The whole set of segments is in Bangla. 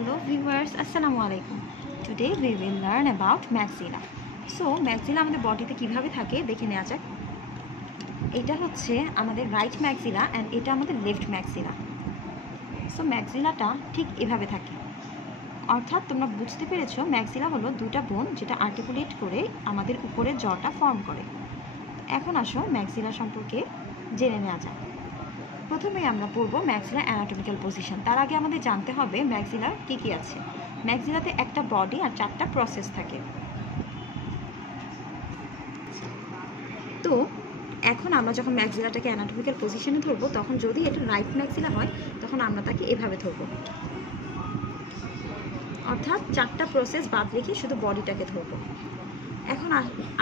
Hello viewers, Assalamu alaikum. Today we will learn about maxilla. So maxilla আমাদের বডিতে কিভাবে থাকে দেখে নেওয়া যাক। এটা হচ্ছে আমাদের রাইট maxilla and এটা আমাদের লেফট maxilla. So maxilla-টা ঠিক এভাবে থাকে। অর্থাৎ তোমরা বুঝতে পেরেছো maxilla হলো দুটো বোন যেটা আর্টিকুলেট করে আমাদের উপরের জটা ফর্ম করে। এখন আসো maxilla সম্পর্কে জেনে নেওয়া যাক। প্রথমে আমরা পড়ব ম্যাক্সিলার অ্যানাটমিক্যাল পজিশন। তার আগে আমাদের জানতে হবে ম্যাক্সিলার কী কী আছে। ম্যাক্সিলাতে একটা বডি আর চারটা প্রসেস থাকে। তো এখন আমরা যখন ম্যাক্সিলাটাকে অ্যানাটমিক্যাল পজিশনে ধরবো তখন যদি এটা রাইট ম্যাক্সিলা হয় তখন আমরা তাকে এভাবে ধরবো, অর্থাৎ চারটা প্রসেস বাদ রেখে শুধু বডিটাকে ধরবো। এখন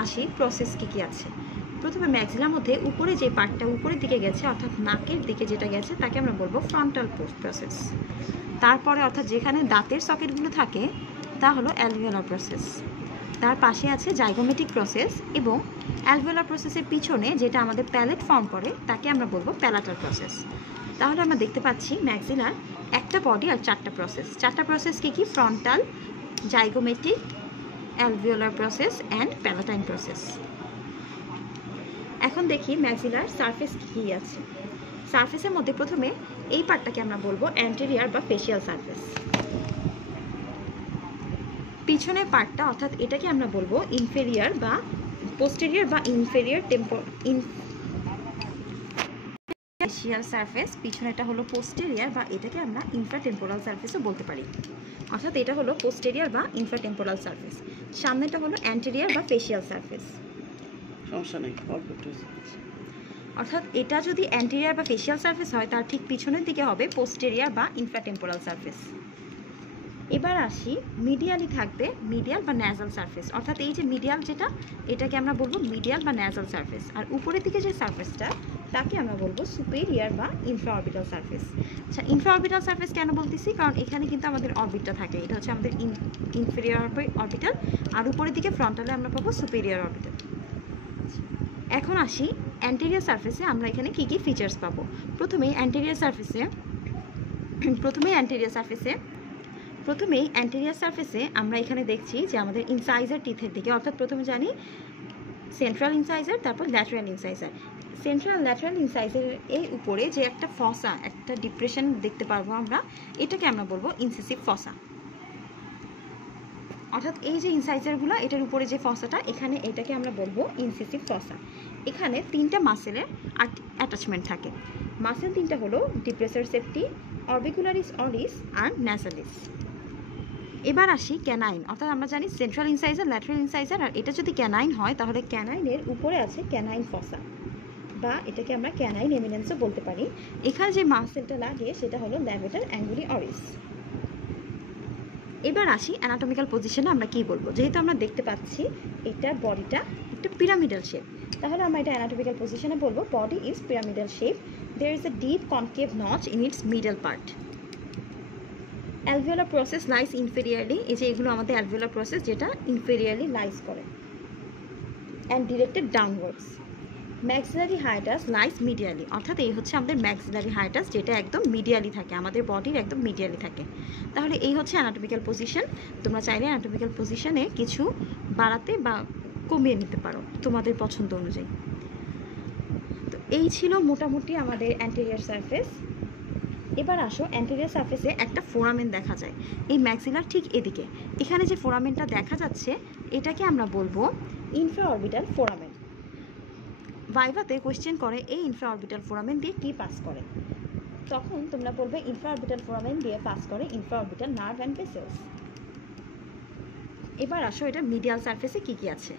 আসি প্রসেস কী কী আছে। প্রথমে ম্যাক্সিলার মধ্যে উপরে যে পার্টটা উপরের দিকে গেছে অর্থাৎ নাকের দিকে যেটা গেছে তাকে আমরা বলবো ফ্রন্টাল প্রসেস। তারপরে অর্থাৎ যেখানে দাঁতের সকেটগুলো থাকে তা হলো অ্যালভিওলার প্রসেস। তার পাশে আছে জাইগোমেটিক প্রসেস এবং অ্যালভিওলার প্রসেসের পিছনে যেটা আমাদের প্যালেট ফর্ম করে তাকে আমরা বলবো প্যালাটাল প্রসেস। তাহলে আমরা দেখতে পাচ্ছি ম্যাক্সিলার একটা বডি আর চারটা প্রসেস। চারটা প্রসেস কি frontal, zygomatic, alveolar process and palatine process. এখন দেখি ম্যাক্সিলার সারফেস কী আছে। সারফেসের মধ্যে প্রথমে এই পার্টটাকে আমরা বলবো অ্যান্টেরিয়ার বা ফেশিয়াল সারফেস। পিছনের পার্টটা অর্থাৎ এটাকে আমরা বলবো ইনফেরিয়ার বা পোস্টেরিয়ার বা ইনফেরিয়ার ফেশিয়াল সারফেস। পিছনেটা হলো পোস্টেরিয়ার বা এটাকে আমরা ইনফ্রাটেম্পোরাল সারফেসও বলতে পারি, অর্থাৎ এটা হলো পোস্টেরিয়ার বা ইনফ্রাটেম্পোরাল সারফেস। সামনেটা হলো অ্যান্টেরিয়ার বা ফেশিয়াল সারফেস। সমস্যা নেই, অর্থাৎ এটা যদি অ্যান্টেরিয়ার বা ফেশিয়াল সারফেস হয় তার ঠিক পিছনের দিকে হবে পোস্টেরিয়ার বা ইনফ্রাটেম্পোরাল সারফেস। এবার আসি মিডিয়ালি থাকবে মিডিয়াল বা ন্যাজাল সারফেস, অর্থাৎ এই যে মিডিয়াল যেটা এটাকে আমরা বলবো মিডিয়াল বা ন্যাজাল সারফেস। আর উপরের দিকে যে সারফেসটা তাকে আমরা বলবো সুপেরিয়ার বা ইনফ্রাঅরবিটাল সারফেস। আচ্ছা, ইনফ্রাঅরবিটাল সারফেস কেন বলতেছি, কারণ এখানে কিন্তু আমাদের অরবিটটা থাকে। এটা হচ্ছে আমাদের ইনফেরিয়ার অরবিটাল আর উপরের দিকে ফ্রন্টালে আমরা পাবো সুপেরিয়ার অরবিটাল। এখন আসি অ্যান্টেরিয়ার সারফেসে আমরা এখানে কী কী ফিচার্স পাবো। প্রথমেই অ্যান্টেরিয়ার সারফেসে আমরা এখানে দেখছি যে আমাদের ইনসাইজার টিথের দিকে, অর্থাৎ প্রথমে জানি সেন্ট্রাল ইনসাইজার, তারপর ল্যাটারাল ইনসাইজার। সেন্ট্রাল ল্যাটারাল ইনসাইজারের এই উপরে যে একটা ফসা, একটা ডিপ্রেশন দেখতে পারবো আমরা, এটাকে আমরা বলবো ইনসিসিভ ফসা। অর্থাৎ এই যে ইনসাইজারগুলো এটার উপরে যে ফসাটা এখানে এটাকে আমরা বলবো ইনসিসিভ ফসা। এখানে তিনটা মাসেলের অ্যাটাচমেন্ট থাকে। মাসেল তিনটা হলো ডিপ্রেসর সেপ্টি, অরবিকুলারিস অরিস আর ন্যাসালিস। এবার আসি ক্যানাইন, অর্থাৎ আমরা জানি সেন্ট্রাল ইনসাইজার, ল্যাটারাল ইনসাইজার, আর এটা যদি ক্যানাইন হয় তাহলে ক্যানাইনের উপরে আছে ক্যানাইন ফসা বা এটাকে আমরা ক্যানাইন এমিনেন্সও বলতে পারি। এখানে যে মাসেলটা লাগে সেটা হলো ল্যাভেটার অ্যাঙ্গুলি অরিস। এবার আসি অ্যানাটমিক্যাল পজিশনে আমরা কি বলবো। যেহেতু আমরা দেখতে পাচ্ছি এটার বডিটা একটা পিরামিডাল শেপ, তাহলে আমরা এটা অ্যানাটমিক্যাল পজিশনে বলবো body is pyramidal shape, there is a deep concave notch in its middle part. Alveolar process lies inferiorly, এই যে এগুলো আমাদের অ্যালভিওলার প্রসেস যেটা ইনফেরিয়ারলি লাইস করে and directed downwards. Maxillary hiatus lies medially, অর্থাৎ এই হচ্ছে আমাদের ম্যাক্সিলারি হায়াটাস যেটা একদম মিডিয়ালি থাকে, আমাদের বডির একদম মিডিয়ালি থাকে। তাহলে এই হচ্ছে অ্যানাটমিক্যাল পজিশন। তোমরা চাইলে অ্যানাটমিক্যাল পজিশনে কিছু বাড়াতে বা কমিয়ে নিতে পারো তোমাদের পছন্দ অনুযায়ী। তো এই ছিল মোটামুটি আমাদের অ্যান্টেরিয়ার সারফেস। এবার আসো অ্যান্টেরিয়ার সারফেসে একটা ফোরামেন দেখা যায় এই ম্যাক্সিলার ঠিক এদিকে। এখানে যে ফোরামেনটা দেখা যাচ্ছে এটাকে আমরা বলবো ইনফ্রাঅরবিটাল ফোরামেন। ভাইভাতে কোয়েশ্চেন করে এই ইনফ্রাঅরবিটাল ফোরামেন দিয়ে কি পাস করে, তখন তোমরা বলবে ইনফ্রাঅরবিটাল ফোরামেন দিয়ে পাস করে ইনফ্রাঅরবিটাল নার্ভ অ্যান্ড ভেসেলস। এবার আসো এটা মিডিয়াল সারফেসে কি কি আছে।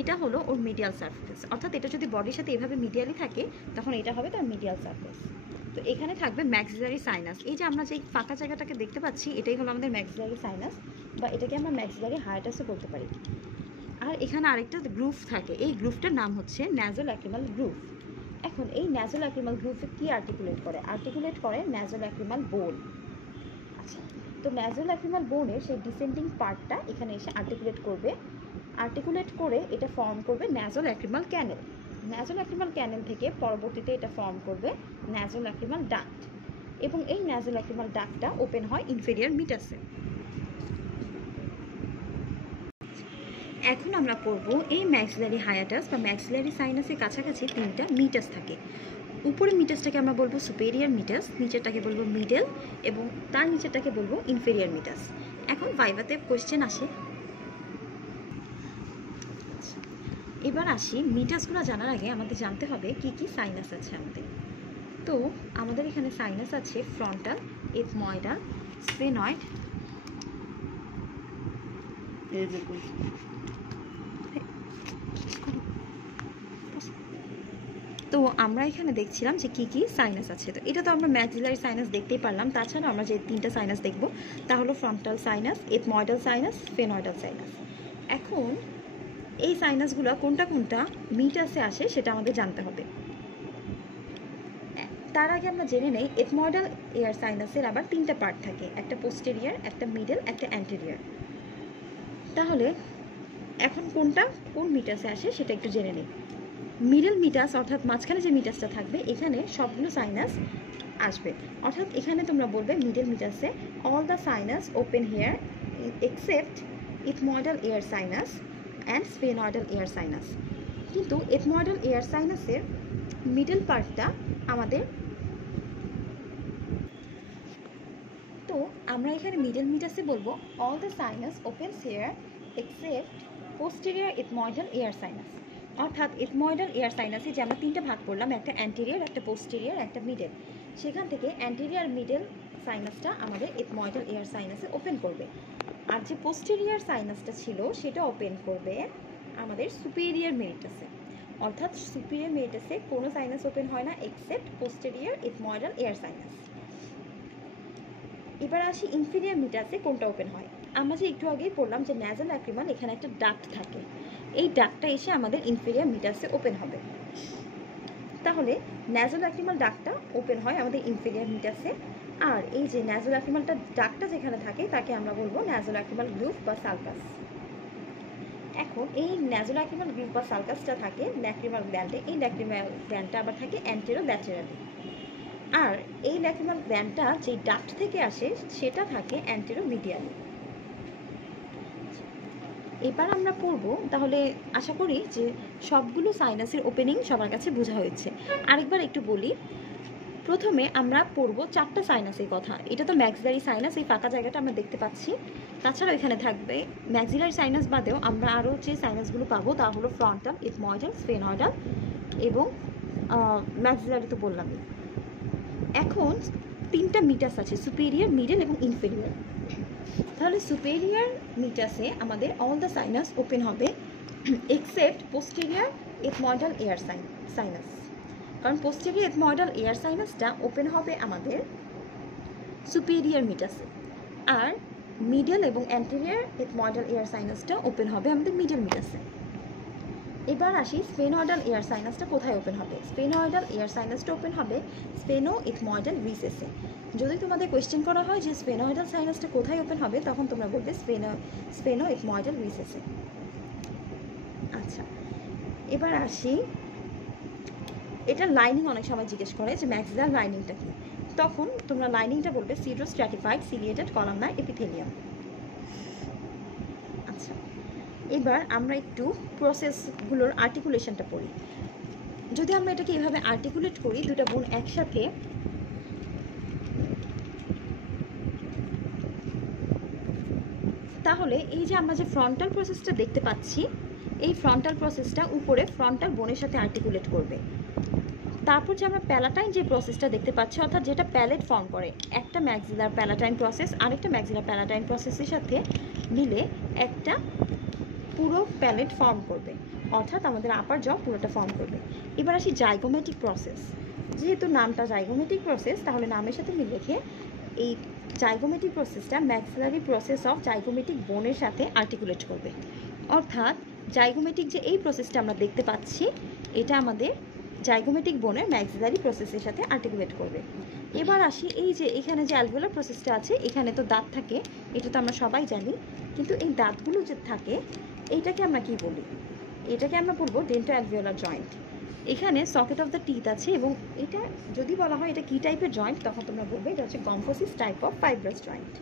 এটা হলো ওর মিডিয়াল সারফেস, অর্থাৎ এটা যদি বডির সাথে এভাবে মিডিয়ালি থাকে তখন এটা হবে তার মিডিয়াল সারফেস। তো এখানে থাকবে ম্যাক্সিলারি সাইনাস। এই যে আমরা যে ফাঁকা জায়গাটাকে দেখতে পাচ্ছি এটাই হলো আমাদের ম্যাক্সিলারি সাইনাস বা এটাকে আমরা ম্যাক্সিলারি হায়াটাসও বলতে পারি। আর এখানে আরেকটা গ্রুভ থাকে, এই গ্রুভটার নাম হচ্ছে ন্যাজোল্যাক্রিমাল গ্রুভ। এখন এই ন্যাজোল্যাক্রিমাল গ্রুভে কি আর্টিকুলেট করে ন্যাজোল্যাক্রিমাল বোন। আচ্ছা, তো ন্যাজোল্যাক্রিমাল বোনের সেই ডিসেন্ডিং পার্টটা এখানে এসে আর্টিকুলেট করে এটা ফর্ম করবে ন্যাজোল্যাক্রিমাল ক্যানেল। ন্যাজোল্যাক্রিমাল ক্যানেল থেকে পরবর্তীতে এটা ফর্ম করবে ন্যাজোল্যাক্রিমাল ডাক্ট। এবং এই ন্যাজোল্যাক্রিমাল ডাক্টটা ওপেন হয় ইনফেরিয়র মিটাসে। এখন আমরা পড়ব এই ম্যাক্সিলারি হায়াটাস বা ম্যাক্সিলারি সাইনাসের কাছাকাছি তিনটা মিটাস থাকে। উপরে মিটাসটাকে আমরা বলবো সুপেরিয়র মিটাস, নিচেরটাকে বলবো মিডল, এবং তার নিচেরটাকে বলবো ইনফেরিয়র মিটাস। এখন ভাইভাতে কোয়েশ্চেন আসে। এবার আসি, মিটাসগুলো জানার আগে আমাদের জানতে হবে কি কি সাইনাস আছে আমাদের। তো আমাদের এখানে সাইনাস আছে ফ্রন্টাল, এথময়েডাল, স্ফেনয়েড, তো আমরা এখানে দেখছিলাম যে কি কি সাইনাস আছে। তো এটা তো আমরা ম্যাক্সিলারি সাইনাস দেখতেই পারলাম, তাছাড়া আমরা যে তিনটা সাইনাস দেখব তা হলো frontal sinus, ethmoidal sinus, sphenoidal sinus. এখন এই সাইনাসগুলো কোনটা কোনটা মিটাসে আসে সেটা আমাদের জানতে হবে। তার আগে আমরা জেনে নেই এথময়েডাল এয়ার সাইনাসের আবার তিনটা পার্ট থাকে, একটা পোস্টেরিয়ার, একটা মিডল, একটা অ্যান্টেরিয়ার। তাহলে এখন কোনটা কোন মিটাসে আসে সেটা একটু জেনে নিই। মিডল মিটাস অর্থাৎ মাঝখানে যে মিটাসটা থাকবে এখানে সবগুলো সাইনাস আসবে, অর্থাৎ এখানে তোমরা বলবে মিডল মিটাসে all the sinus open here except ethmoidal air sinus and sphenoidal air sinus. কিন্তু এথময়েডাল এয়ার সাইনাসের মিডল পার্টটা আমাদের, তো আমরা এখানে মিডল মিটাসে বলবো all the sinus opens here except posterior ethmoidal air sinus. অর্থাৎ এথময়েডাল এয়ার সাইনাসে যে আমরা তিনটা ভাগ করলাম, একটা অ্যান্টেরিয়র, একটা পোস্টেরিয়র, একটা মিডল, সেখান থেকে অ্যান্টেরিয়র মিডল সাইনাসটা আমাদের এথময়েডাল এয়ার সাইনাসে ওপেন করবে, আর যে পোস্টেরিয়র সাইনাসটা ছিল সেটা ওপেন করবে আমাদের সুপেরিয়র মেরিটাসে। অর্থাৎ সুপেরিয়র মেরিটাসে কোনো সাইনাস ওপেন হয় না except posterior ethmoidal air sinus. এবার আসি ইনফেরিয়র মিটাসে কোনটা ওপেন হয়। আমরা যে একটু আগেই পড়লাম যে ন্যাজোল্যাক্রিমাল এখানে একটা ডাক্ট থাকে, এই ডাক্টটা এসে আমাদের ইনফেরিয়র মিটাসে ওপেন হবে। তাহলে ন্যাজোল্যাক্রিমাল ডাক্টটা ওপেন হয় আমাদের ইনফেরিয়র মিটাসে, আর এই যে ন্যাজোল্যাক্রিমালটা ডাক্টটা যেখানে থাকে তাকে আমরা বলবো ন্যাজোল্যাক্রিমাল গ্রুভ বা সালকাস। এখন এই ন্যাজোল্যাক্রিমাল গ্রুভ বা সালকাসটা থাকে ল্যাক্রিমাল গ্ল্যান্ডে, এই ল্যাক্রিমাল গ্ল্যান্ডটা আবার থাকে অ্যান্টেরো ল্যাটেরালি, আর এই ল্যাক্রিমাল গ্ল্যান্ডটা যে ডাক্ট থেকে আসে সেটা থাকে অ্যান্টেরো মিডিয়ালি। এবার আমরা পড়ব, তাহলে আশা করি যে সবগুলো সাইনাসের ওপেনিং সবার কাছে বোঝা হয়েছে। আরেকবার একটু বলি, প্রথমে আমরা পড়ব চারটা সাইনাসের কথা। এটা তো ম্যাক্সিলারি সাইনাস, এই ফাঁকা জায়গাটা আমরা দেখতে পাচ্ছি। তাছাড়াও এখানে থাকবে ম্যাক্সিলারি সাইনাস বাদেও আমরা আরও যে সাইনাসগুলো পাবো তা হলো ফ্রন্টাল, এথময়েডাল, স্ফেনয়েডাল এবং ম্যাক্সিলারি তো বললামই। এখন তিনটা মিটাস আছে, সুপেরিয়র, মিডল এবং ইনফেরিয়র। তাহলে সুপেরিয়র মিটাসে আমাদের অল দ্য সাইনাস ওপেন হবে except posterior ethmoidal air sinus, কারণ পোস্টেরিয়র এথময়েডাল এয়ার সাইনাসটা ওপেন হবে আমাদের সুপেরিয়র মিটাসে, আর মিডল এবং অ্যান্টেরিয়র এথময়েডাল এয়ার সাইনাসটা ওপেন হবে আমাদের মিডল মিটাসে। এবার আসি স্ফেনয়েডাল এয়ার সাইনাসটা কোথায় ওপেন হবে। স্ফেনয়েডাল এয়ার সাইনাসটা ওপেন হবে স্ফেনো এথময়েডাল রিসেসে। যদি তোমাদের কোয়েশ্চেন করা হয় যে স্ফেনয়েডাল সাইনাসটা কোথায় ওপেন হবে, তখন তোমরা বলবে স্ফেনো এথময়েডাল রিসেসে। আচ্ছা, এবার আসি, এটা লাইনিং অনেক সময় জিজ্ঞেস করে যে ম্যাক্সিলার লাইনিংটা কি, তখন তোমরা লাইনিংটা বলবে সিড্রো স্ট্র্যাটিফাইড সিলিয়েটেড কলামনার এপিথেলিয়াম। আচ্ছা, এবার আমরা একটু প্রসেসগুলোর আর্টিকুলেশনটা পড়ি। যদি আমরা এটাকে এইভাবে আর্টিকুলেট করি, দুটা বোন একসাথে, তাহলে এই যে আমরা যে ফ্রন্টাল প্রসেসটা দেখতে পাচ্ছি, এই ফ্রন্টাল প্রসেসটা উপরে ফ্রন্টাল বোনের সাথে আর্টিকুলেট করবে। তারপর যে আমরা প্যালাটাইন যে প্রসেসটা দেখতে পাচ্ছি, অর্থাৎ যেটা প্যালেট ফর্ম করে, একটা ম্যাক্সিলার প্যালাটাইন প্রসেস আরেকটা ম্যাক্সিলার প্যালাটাইন প্রসেসের সাথে মিলে একটা পুরো প্যালেট ফর্ম করবে, অর্থাৎ আমাদের আপার জ পুরোটা ফর্ম করবে। এবার আসি জাইগোমেটিক প্রসেস। যেহেতু নামটা জাইগোমেটিক প্রসেস, তাহলে নামের সাথে মিল রেখে এই জাইগোমেটিক প্রসেসটা ম্যাক্সিলারি প্রসেস অফ জাইগোমেটিক বোনের সাথে আর্টিকুলেট করবে। অর্থাৎ জাইগোমেটিক যে এই প্রসেসটা আমরা দেখতে পাচ্ছি, এটা আমাদের জাইগোমেটিক বোনের ম্যাক্সিলারি প্রসেসের সাথে আর্টিকুলেট করবে। এবার আসি, এই যে এখানে যে অ্যালভিওলার প্রসেসটা আছে, এখানে তো দাঁত থাকে, এটা তো আমরা সবাই জানি, কিন্তু এই দাঁতগুলো যে থাকে এইটাকে আমরা কি বলি? এটাকে আমরা বলবো ডেন্টো অ্যালভিওলার জয়েন্ট। এখানে সকেট অফ দ্য টিথ আছে এবং এটা যদি বলা হয় এটা কি টাইপের জয়েন্ট, তখন তোমরা বলবে এটা হচ্ছে composite type of fibrous joint.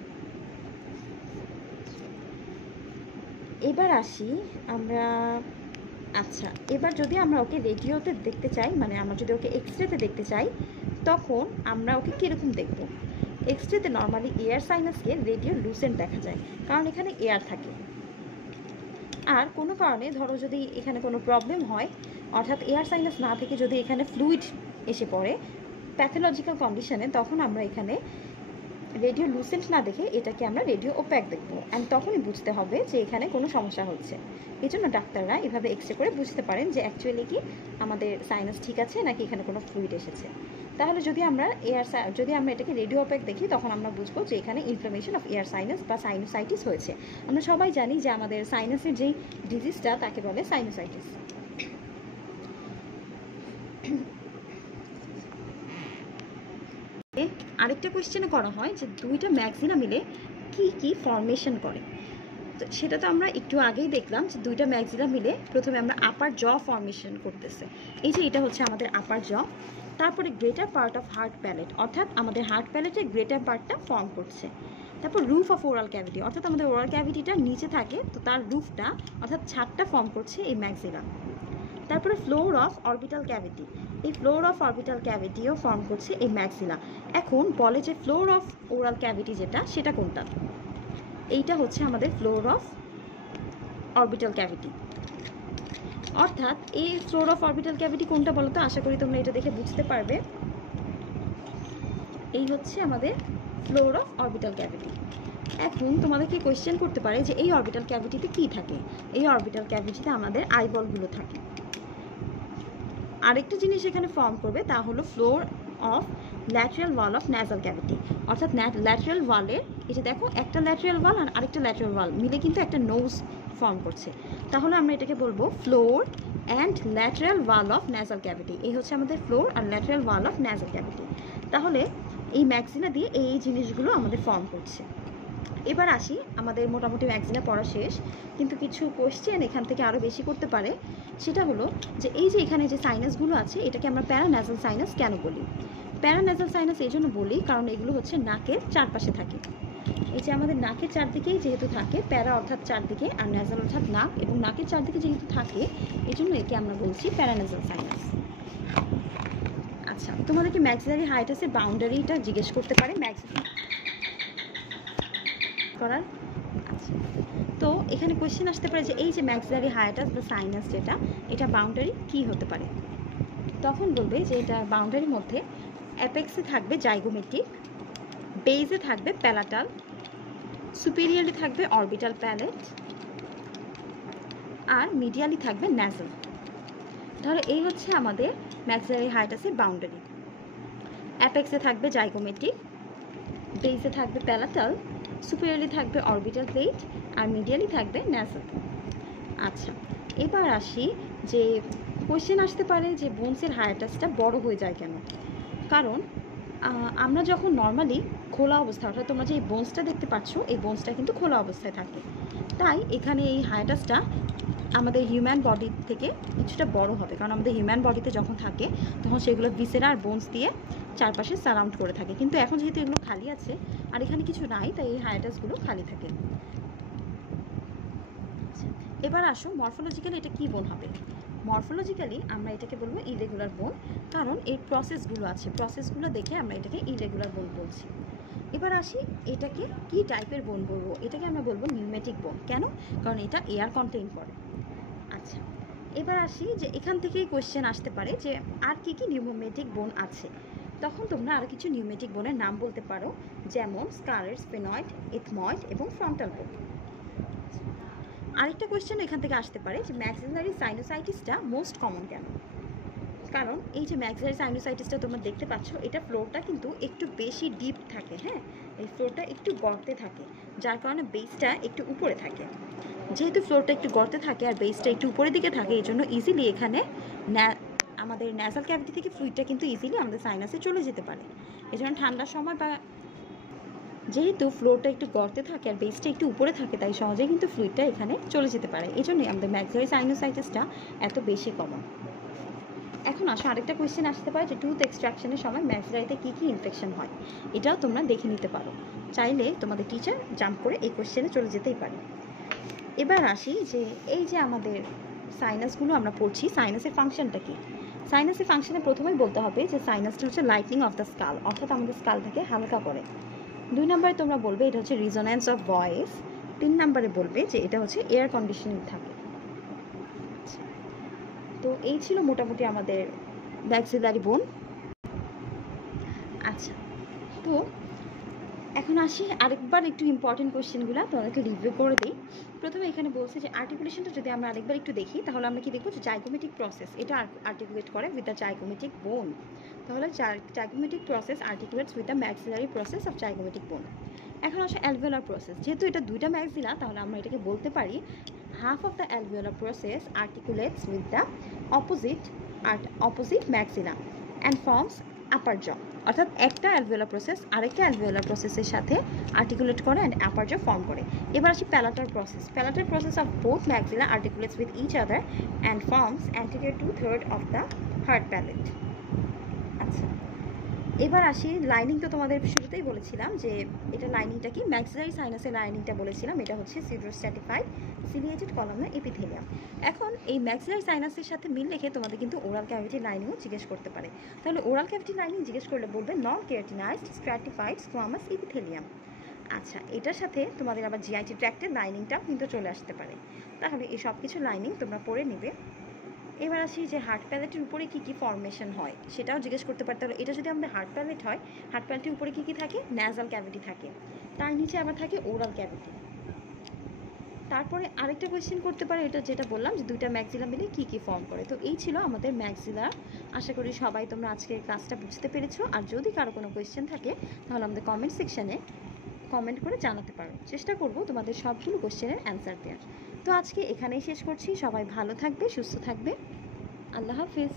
এবার আসি আমরা, আচ্ছা এবার যদি আমরা ওকে রেডিওতে দেখতে চাই, মানে আমরা যদি ওকে এক্সরেতে দেখতে চাই, তখন আমরা ওকে কীরকম দেখব? এক্সরেতে নর্মালি এয়ার সাইনাসকে রেডিও লুসেন্ট দেখা যায়, কারণ এখানে এয়ার থাকে। আর কোনো কারণে ধরো যদি এখানে কোনো প্রবলেম হয়, অর্থাৎ এয়ার সাইনাস না থেকে যদি এখানে ফ্লুইড এসে পড়ে প্যাথোলজিক্যাল কন্ডিশনে, তখন আমরা এখানে রেডিও লুসেন্ট না দেখে এটাকে আমরা রেডিও ওপ্যাক দেখবো, অ্যান্ড তখনই বুঝতে হবে যে এখানে কোনো সমস্যা হচ্ছে। এই জন্য ডাক্তাররা এভাবে এক্সরে করে বুঝতে পারেন যে অ্যাকচুয়ালি কি আমাদের সাইনাস ঠিক আছে নাকি এখানে কোনো ফ্লুইড এসেছে। তাহলে যদি আমরা এটাকে রেডিও ওপ্যাক দেখি, তখন আমরা বুঝবো যে এখানে ইনফ্লামেশন অফ এয়ার সাইনাস বা সাইনোসাইটিস হয়েছে। আমরা সবাই জানি যে আমাদের সাইনাসের যেই ডিজিজটা তাকে বলে সাইনোসাইটিস। আরেকটা কোয়েশ্চেনে করা হয় যে দুইটা ম্যাক্সিলা মিলে কি কি ফর্মেশন করে, তো সেটা তো আমরা একটু আগেই দেখলাম যে দুইটা ম্যাক্সিলা মিলে প্রথমে আমরা আপার জ ফর্মেশন করতেছে। এই যে এটা হচ্ছে আমাদের আপার জ, তারপরে greater part of hard palate, অর্থাৎ আমাদের হার্ট প্যালেটের গ্রেটার পার্টটা ফর্ম করছে। তারপর রুফ অফ ওরাল ক্যাভিটি, অর্থাৎ আমাদের ওরাল ক্যাভিটিটা নিচে থাকে, তো তার রুফটা অর্থাৎ ছাদটা ফর্ম করছে এই ম্যাক্সিলা। তারপরে ফ্লোর অফ অরবিটাল ক্যাভিটি, এই ফ্লোর অফ অরবিটাল ক্যাভিটিও ফর্ম করছে এই ম্যাক্সিলা। এখন বলে যে ফ্লোর অফ ওরাল ক্যাভিটি যেটা, সেটা কোনটা? এইটা হচ্ছে আমাদের ফ্লোর অফ অরবিটাল ক্যাভিটি। অর্থাৎ এই ফ্লোর অফ অরবিটাল ক্যাভিটি কোনটা বলো তো? আশা করি তোমরা এটা দেখে বুঝতে পারবে। এই হচ্ছে আমাদের ফ্লোর অফ অরবিটাল ক্যাভিটি। এখন তোমাদেরকে কোয়েশ্চেন করতে পারে যে এই অরবিটাল ক্যাভিটিতে কি থাকে? এই অরবিটাল ক্যাভিটিতে আমাদের আইবলগুলো থাকে। আরেকটা জিনিস এখানে ফর্ম করবে, তা হলো floor of lateral wall of nasal cavity, অর্থাৎ ল্যাটারাল ওয়ালের, এই যে দেখো একটা ল্যাটারাল ওয়াল আর আরেকটা ল্যাটারাল ওয়াল মিলে কিন্তু একটা নোজ ফর্ম করছে। তাহলে আমরা এটাকে বলবো floor and lateral wall of nasal cavity. এই হচ্ছে আমাদের ফ্লোর আর lateral wall of nasal cavity. তাহলে এই ম্যাক্সিলা দিয়ে এই জিনিসগুলো আমাদের ফর্ম করছে। এবার আসি, আমাদের মোটামুটি ম্যাক্সিলা পড়া শেষ, কিন্তু কিছু কোয়েশ্চেন এখান থেকে আরও বেশি করতে পারে। সেটা হলো যে এই যে এখানে যে সাইনাসগুলো আছে, এটাকে আমরা প্যারান্যাসাল সাইনাস কেন বলি? প্যারান্যাসাল সাইনাস এই জন্য বলি কারণ এগুলো হচ্ছে নাকের চারপাশে থাকে। এই যে আমাদের নাকের চারদিকেই যেহেতু থাকে, প্যারা অর্থাৎ চারদিকে আর ন্যাসাল অর্থাৎ নাক, এবং নাকের চারদিকে যেহেতু থাকে এই জন্য একে আমরা বলছি প্যারান্যাসাল সাইনাস। আচ্ছা, তোমাদেরকে ম্যাক্সিলারি হাইটাসের বাউন্ডারিটা জিজ্ঞেস করতে পারে ম্যাক্সিলারি করার। আচ্ছা, তো এখানে কোয়েশ্চেন আসতে পারে যে এই যে ম্যাক্সিলারি হাইটাস বা সাইনাস যেটা, এটা বাউন্ডারি কি হতে পারে? তখন বলবে যে এটা বাউন্ডারির মধ্যে অ্যাপেক্সে থাকবে জাইগোমেটিক, বেজে থাকবে প্যালাটাল, সুপিরিয়রলি থাকবে অরবিটাল প্যালেট, আর মিডিয়ালি থাকবে ন্যাসল। তাহলে এই হচ্ছে আমাদের ম্যাক্সিলারি হাইটাসের বাউন্ডারি। অ্যাপেক্সে থাকবে জাইগোমেটিক, বেজে থাকবে প্যালাটাল, সুপিরিয়রলি থাকবে অরবিটাল প্লেট, আর মিডিয়ালি থাকবে ন্যাসল। আচ্ছা, এবার আসি যে কোয়েশ্চেন আসতে পারে যে বোনসের হাইটাসটা বড় হয়ে যায় কেন? কারণ আমরা যখন নর্মালি খোলা অবস্থা, অর্থাৎ তোমরা যে এই বোনসটা দেখতে পাচ্ছ, এই বোনসটা কিন্তু খোলা অবস্থায় থাকে, তাই এখানে এই হাইটাসটা আমাদের হিউম্যান বডি থেকে কিছুটা বড় হবে, কারণ আমাদের হিউম্যান বডিতে যখন থাকে তখন সেগুলো ভিসেরা আর বোনস দিয়ে চারপাশে সারাউন্ড করে থাকে, কিন্তু এখন যেহেতু এগুলো খালি আছে আর এখানে কিছু নাই, তাই এই হাইটাসগুলো খালি থাকে। এবার আসো মরফোলজিক্যালি এটা কি বোন হবে? মরফোলজিক্যালি আমরা এটাকে বলবো ইরেগুলার বোন, কারণ এর প্রসেসগুলো আছে, প্রসেসগুলো দেখে আমরা এটাকে ইরেগুলার বোন বলছি। এবার আসি এটাকে কি টাইপের বোন বলবো? এটাকে আমরা বলবো নিউমেটিক বোন। কেন? কারণ এটা এয়ার কন্টেইন করে। আচ্ছা, এবার আসি যে এখান থেকেই কোয়েশ্চেন আসতে পারে যে আর কি কি নিউমেটিক বোন আছে। তখন তোমরা আরও কিছু নিউমেটিক বোনের নাম বলতে পারো, যেমন স্কারের, স্ফেনয়েড, এথময়েড এবং ফ্রন্টাল বোন। আরেকটা কোয়েশ্চেন এখান থেকে আসতে পারে যে ম্যাক্সিলারি সাইনোসাইটিসটা মোস্ট কমন কেন? কারণ এই যে ম্যাক্সিলারি সাইনোসাইটিসটা তোমরা দেখতে পাচ্ছ, এটা ফ্লোরটা কিন্তু একটু বেশি ডিপ থাকে। হ্যাঁ, এই ফ্লোরটা একটু গর্তে থাকে, যার কারণে বেসটা একটু উপরে থাকে। যেহেতু ফ্লোরটা একটু গর্তে থাকে আর বেসটা একটু উপরের দিকে থাকে, এই জন্য ইজিলি এখানে আমাদের ন্যাসাল ক্যাভিটি থেকে ফ্লুইডটা কিন্তু ইজিলি আমাদের সাইনাসে চলে যেতে পারে। এই জন্য ঠান্ডার সময় বা যেহেতু ফ্লোরটা একটু গর্তে থাকে আর বেসটা একটু উপরে থাকে, তাই সহজেই কিন্তু ফ্লুইডটা এখানে চলে যেতে পারে। এই জন্যই আমাদের ম্যাক্সিলারি সাইনোসাইটিসটা এত বেশি কমন। এখন আসো আরেকটা কোয়েশ্চেন আসতে পারে যে টুথ এক্সট্রাকশনের সময় ম্যাক্সিলারিতে কী কী ইনফেকশন হয়, এটাও তোমরা দেখে নিতে পারো। চাইলে তোমাদের টিচার জাম্প করে এই কোয়েশ্চেনে চলে যেতেই পারে। এবার আসি যে এই যে আমাদের সাইনাসগুলো আমরা পড়ছি, সাইনাসের ফাংশনটা কী? সাইনাসের ফাংশনে প্রথমেই বলতে হবে যে সাইনাসটা হচ্ছে লাইটনিং অফ দ্য স্কাল, অর্থাৎ আমাদের স্কালটাকে হালকা করে। 2 নম্বরে তোমরা বলবে এটা হচ্ছে রিজোন্যান্স অফ ভয়েস। 3 নম্বরে বলবে যে এটা হচ্ছে এয়ার কন্ডিশনিং থাকে। তো এই ছিল মোটামুটি আমাদের ম্যাক্সিলারি বোন। আচ্ছা, তো এখন আসি আরেকবার একটু ইম্পর্টেন্ট কোয়েশ্চেনগুলো তোমাদেরকে রিভিউ করে দিই। প্রথমে এখানে বলছে যে আর্টিকুলেশনটা যদি আমরা আরেকবার একটু দেখি তাহলে আমরা কি দেখবো যে জাইগোমেটিক প্রসেস এটা আর্টিকুলেট করে উইথ দ্য জাইগোমেটিক বোন। তাহলে zygomatic process articulates with the maxillary process of zygomatic bone. এখন আসে অ্যালভিওলার প্রসেস, যেহেতু এটা দুইটা ম্যাক্সিলা তাহলে আমরা এটাকে বলতে পারি half of the alveolar process articulates with the opposite maxilla and forms upper jaw, অর্থাৎ একটা অ্যালভিওলার প্রসেস আরেকটা অ্যালভিওলার প্রসেসের সাথে আর্টিকুলেট করে অ্যান্ড আপার জ ফর্ম করে। এবার আসি palatal process. Palatal process of both maxilla articulates with each other and forms anterior 2/3 of the hard palate. আচ্ছা, এবার আসি লাইনিং। তো তোমাদের শুরুতেই বলেছিলাম যে এটা লাইনিংটা কি, ম্যাক্সিলারি সাইনাসের লাইনিংটা বলেছিলাম এটা হচ্ছে সিড্রোস্ট্র্যাটিফাইড সিলিয়েটেড কলামনার এপিথেলিয়াম। এখন এই ম্যাক্সিলারি সাইনাসের সাথে মিল রেখে তোমাদের কিন্তু ওরাল ক্যাভিটি লাইনিংও জিজ্ঞেস করতে পারে। তাহলে ওরাল ক্যাভিটি লাইনিং জিজ্ঞেস করলে বলবে নন কেরাটিনাইজড স্ট্র্যাটিফাইড স্কোয়ামাস এপিথেলিয়াম। আচ্ছা, এটার সাথে তোমাদের আবার জিআইটি ট্র্যাক্টের লাইনিংটাও কিন্তু চলে আসতে পারে। তাহলে এই সব কিছু লাইনিং তোমরা পড়ে নেবে। এবার আসি যে হার্ট প্যালেটের উপরে কী কী ফর্মেশন হয় সেটাও জিজ্ঞেস করতে পারতে হলো। এটা যদি আমাদের হার্ট প্যালেট হয়, হার্ট প্যালেটের উপরে কী কী থাকে? ন্যাজাল ক্যাভিটি থাকে, তার নিচে আবার থাকে ওরাল ক্যাভিটি। তারপরে আরেকটা কোয়েশ্চেন করতে পারে, এটা যেটা বললাম যে দুইটা ম্যাক্সিলা মিলে কী কী ফর্ম করে। তো এই ছিল আমাদের ম্যাক্সিলা। আশা করি সবাই তোমরা আজকের ক্লাসটা বুঝতে পেরেছো। আর যদি কারো কোনো কোয়েশ্চেন থাকে তাহলে আমাদের কমেন্ট সেকশানে কমেন্ট করে জানাতে পারো, চেষ্টা করব তোমাদের সবগুলো কোয়েশ্চেনের অ্যান্সার দেওয়ার। তো আজকে এখানেই শেষ করছি। সবাই ভালো থাকবে, সুস্থ থাকবে। আল্লাহ হাফিজ।